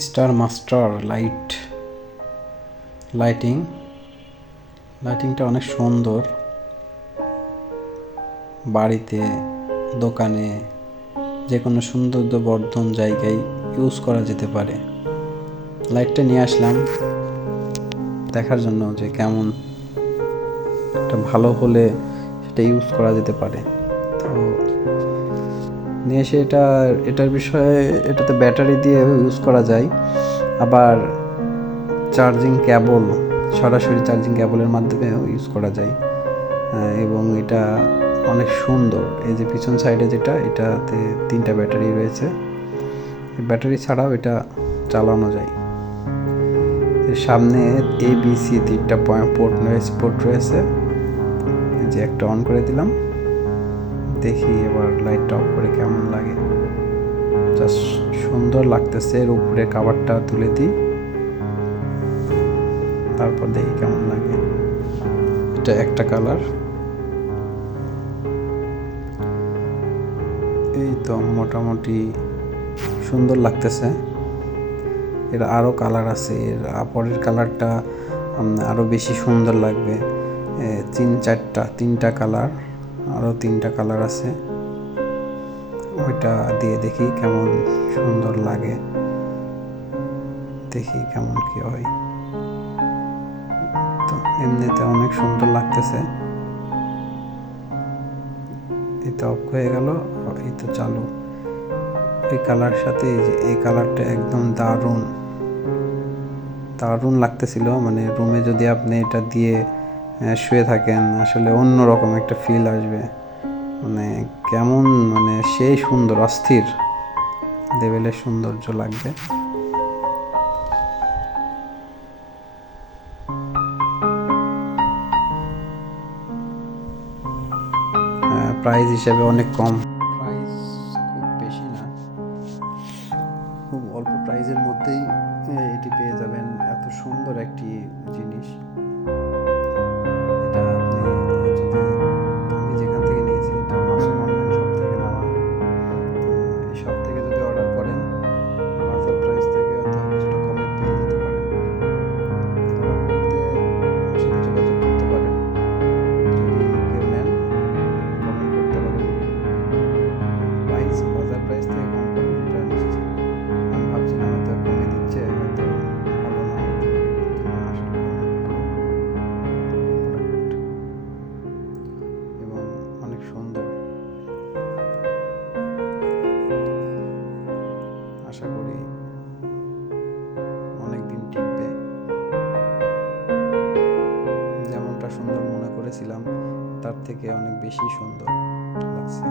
Star master লাইটিংটা অনেক সুন্দর। বাড়িতে, দোকানে, যে কোনো সৌন্দর্যবর্ধন জায়গায় ইউজ করা যেতে পারে। লাইটটা নিয়ে আসলাম দেখার জন্য যে কেমন, একটা ভালো হলে সেটা ইউজ করা যেতে পারে। তো নিয়ে এসে এটার বিষয়ে, এটাতে ব্যাটারি দিয়ে ইউজ করা যায়, আবার সরাসরি চার্জিং কেবলের মাধ্যমেও ইউজ করা যায়। এবং এটা অনেক সুন্দর। এই যে পিছন সাইডে এটাতে 3টা ব্যাটারি রয়েছে। ব্যাটারি ছাড়াও এটা চালানো যায়। সামনে ABC 3টা পোর্ট রয়েছে। যে একটা অন করে দিলাম, দেখি এবার লাইটটা অফ করে কেমন লাগে। জাস্ট সুন্দর লাগতেছে। এর উপরে কভারটা তুলে দিই, তারপর দেখি কেমন লাগে। এটা একটা কালার। এই তো মোটামুটি সুন্দর লাগতেছে। এর আরও কালার আছে। এর পরের কালারটা আরও বেশি সুন্দর লাগবে। 3টা কালার, আরও 3টা কালার আছে। ওইটা দিয়ে দেখি কেমন সুন্দর লাগে, দেখি কেমন কি হয়। তো এমনিতে অনেক সুন্দর লাগতেছে। এই তো অফ হয়ে গেল, এই তো চালু। এই কালার সাথে এই কালারটা একদম দারুণ লাগতেছিল। মানে রুমে যদি আপনি এটা দিয়ে শুয়ে থাকেন, আসলে অন্যরকম একটা ফিল আসবে। মানে কেমন, মানে সেই সুন্দর, অস্থির লেভেলের সৌন্দর্য লাগবে। প্রাইস হিসেবে অনেক কম, প্রাইস খুব বেশি না, খুব অল্প প্রাইসের মধ্যেই এটি পেয়ে যাবেন। এত সুন্দর একটি জিনিস। এটা আমি যেখান থেকে নিয়েছি, এটা মাসুম অনলাইন শপ থেকে নেওয়া। এই শপ থেকে যদি অর্ডার করেন, বাজার প্রাইস থেকে হয়তো কিছুটা কমে পেয়ে যেতে পারেন। অর্ডার করতে আমার সাথে যোগাযোগ করতে পারেন। যদি কেউ নেন, কমেন্ট করতে পারেন। বাজার প্রাইস থেকে কম পাবেন, এটা নিশ্চিত। আমি ভাবছিলাম হয়তো কমে দিচ্ছে, হয়তো ভালো না হতে পারে, কিন্তু না, আসলে অনেক ভালো প্রোডাক্ট এবং অনেক সুন্দর। আশা করি অনেক দিন টিকবে। যেমনটা সুন্দর মনে করেছিলাম, তার থেকে অনেক বেশি সুন্দর লাগছে।